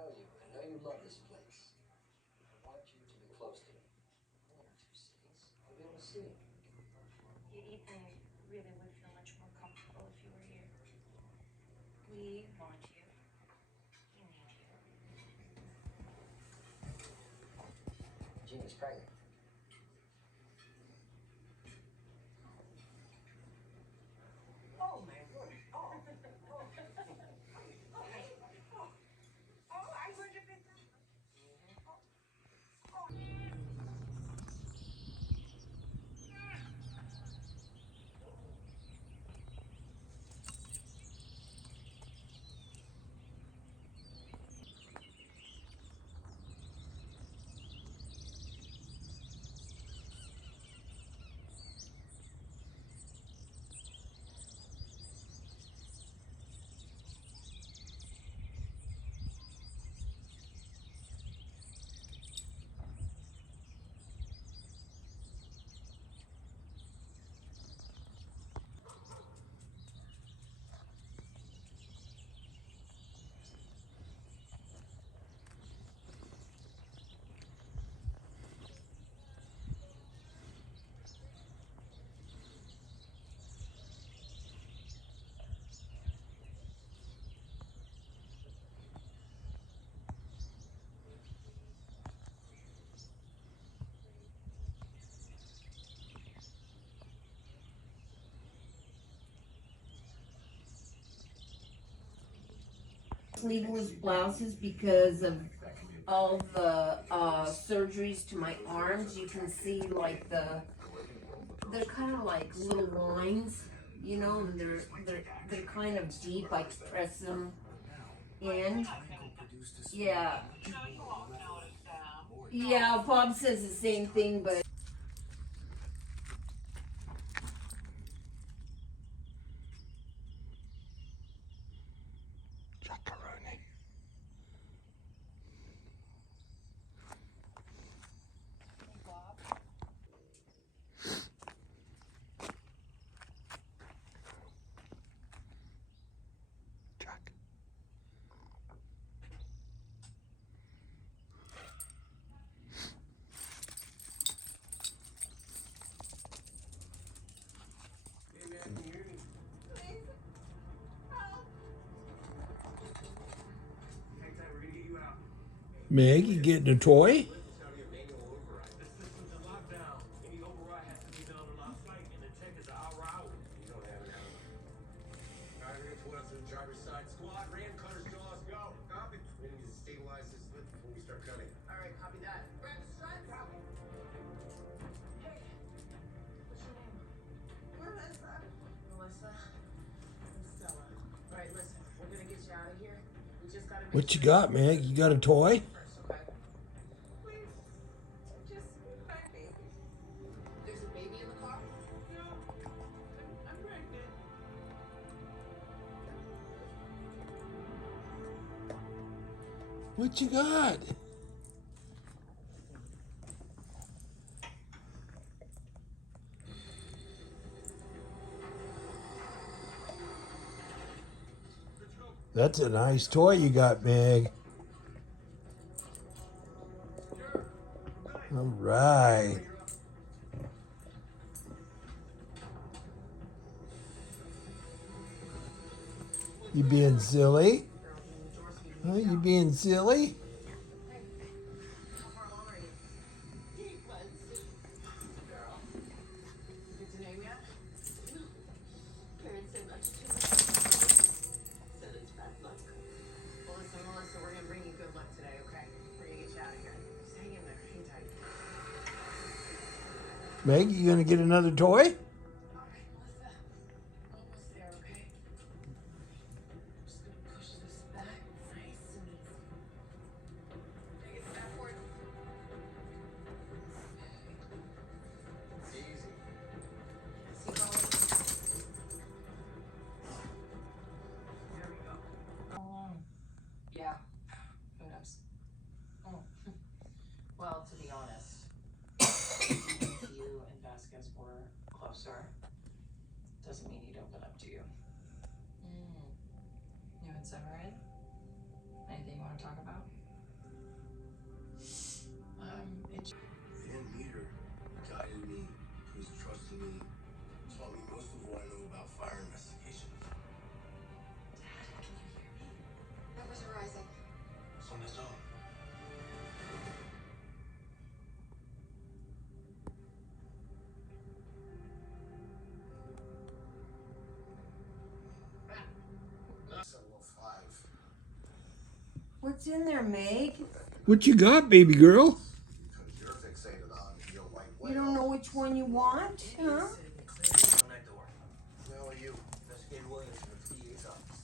know you. I know you love this place. I want you to be close to me. One or two seconds. I'll be able to see you. Ethan really would feel much more comfortable if you were here. We want you. We need you. Jeannie's pregnant. Oh my word. Oh. I would have been. Sleeveless blouses because of all the surgeries to my arms. You can see like they're kind of like little lines, you know, and they're kind of deep. I press them in. Yeah. Yeah, Bob says the same thing, but Jacaroni. Jack. Meg, you getting a toy? Alright, copy that. Grab the strap, copy. Hey, what's your name? Melissa. Melissa? And Stella. Alright, listen, we're gonna get you out of here. We just gotta make What you sure got, Meg? You got a toy? first, okay? Please, just my baby. There's a baby in the car? No, I'm pregnant. What you got? That's a nice toy you got, Meg. All right. You being silly? Huh? You being silly? How far along are you? 8 months. Girl. Good to name yet? No. Parents said not to too much. Said it's bad luck. Well, listen, Melissa, we're gonna bring you good luck today, okay? We're gonna get you out of here. Just hang in there. Hang tight. Meg, you gonna get another toy? Alright, Melissa. Almost there, okay? Just gonna push this back nice and easy. Take it backward. Easy. Seatbelt. There we go. How long? Yeah. Who knows? Oh. Well, to be honest, you and Vasquez were closer What's in there, Meg? What you got, baby girl? You're fixated on your white You don't know which one you want, huh? On that door. Where are you? Investigator Williams from the DA's office.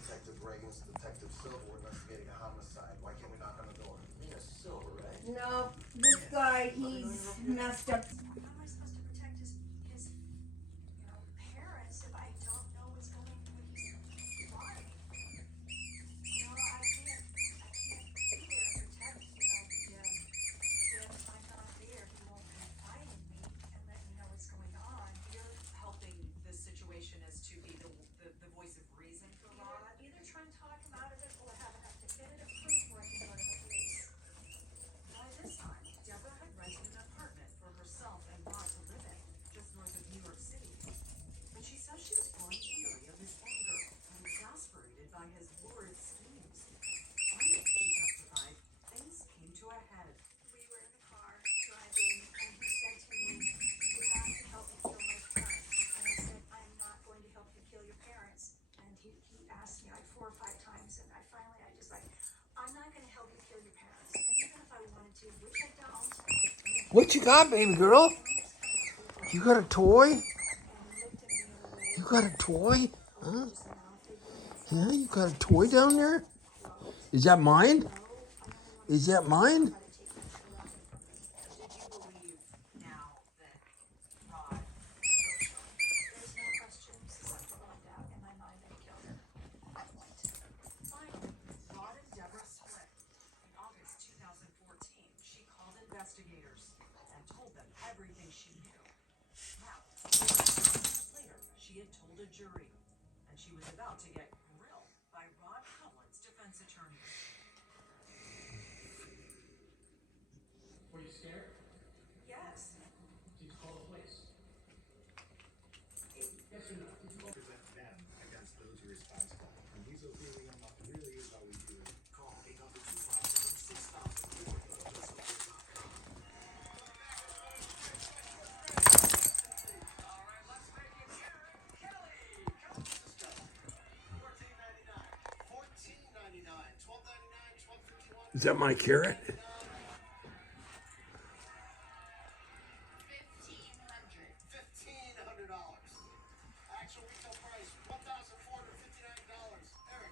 Detective Reagan's Detective Silver. We're investigating a homicide. Why can't we knock on the door? Nina Silver, right? No, this guy, he's messed up. How am I supposed to protect his parents if I don't know what's going on with his body? You know, I can't be there and protect, Jim. If I'm not there, he won't confide in me and let me know what's going on. You're helping this situation as to be the voice of reason for Rod. Either try and talk him out of it or have enough definitive proof where I can go to the police. By this time, Deborah had rented an apartment for herself and Rod to live in, just north of New York City. But she says she was growing weary of his anger and exasperated by his lurid schemes. One day, she testified, things came to a head. We were in the car driving, and he said to me, "You have to help me kill my parents." And I said, "I'm not going to help you kill your parents." And he asked me like 4 or 5 times, and I just like, "I'm not going to help you kill your parents." And even if I wanted to, which I don't, What you got, baby girl? You got a toy? You got a toy? Huh? Yeah, you got a toy down there? Is that mine? Is that mine? Did you believe now that Rod there's no questions except for one doubt in my mind that he killed her. Finally, Rod and Deborah split. In August 2014, she called investigators and told them everything she knew. Now, 4 months later, she had told a jury, and she was about to get grilled by Rod Howland's defense attorney. Were you scared? Yes. Did you call the police? Yes or no? Did you call? Present them against those responsible. And mesothelioma really is all we do. Call 800-257-6000. Is that my carrot? $1,500. Actual retail price $1,459. Eric.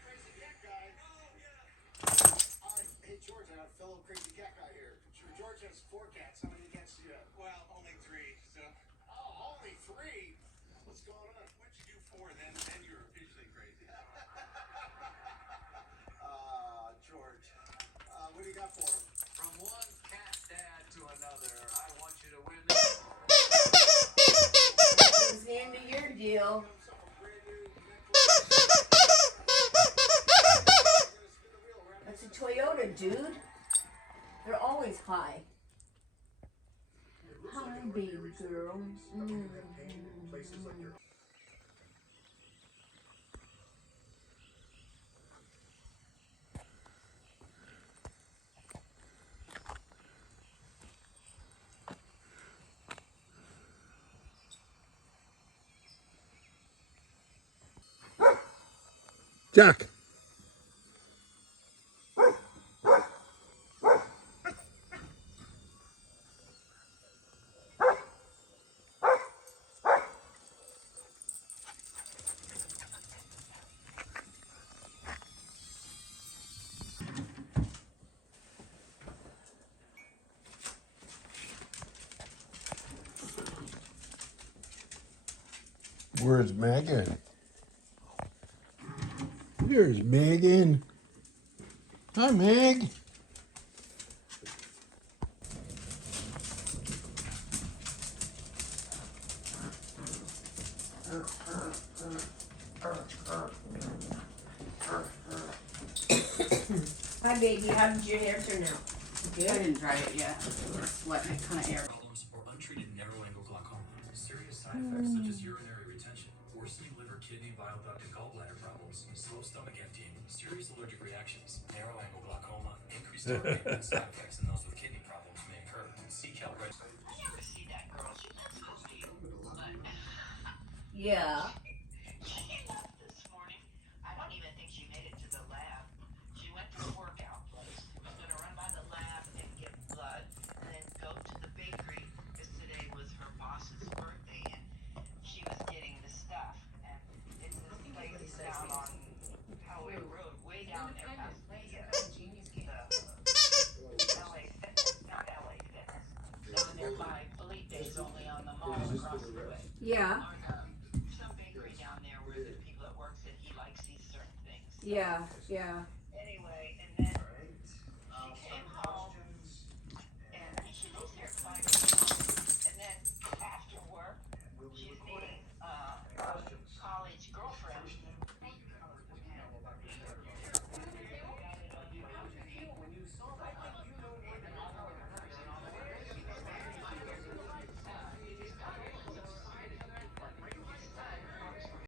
Crazy cat guy. Hey George, I got a fellow crazy cat guy here. George has 4 cats. How many against you? Well, only 3, so. Oh, only 3. What's going on? Once you do 4, then you're officially crazy. George. What do you got for him? From one cat dad to another, I want you to win. It's the end of your deal. Himself a brand new necklace. That's a Toyota, dude. They're always high. Hi, baby girl. Places like your Jack. Where's Megan? There's Megan. Hi, Meg. Hi, baby. How did your hair turn out? I didn't dry it yet. Just letting it kind of air. Problems or untreated narrow-angle glaucoma. Serious side effects such as urinary retention, worsening liver, kidney, bile duct, and gallbladder problems, slow stomach emptying, serious allergic reactions, narrow-angle glaucoma, increased heart rate, and side effects in those with kidney problems may occur. Seek help right. I never see that girl. She's not supposed to you. Yeah. She left this morning. I don't even think she made it to the lab. She went to the workout place. She was gonna run by the lab and get blood, and then go to the bakery because today was her boss's birthday, and she was getting the stuff. And it's this place down on Howard Road, way down there past the LA Fitness, not LA Fitness, down there by Felipe's, only on the mall across the way. Yeah. Some bakery down there where the people that work said he likes these certain things. Yeah.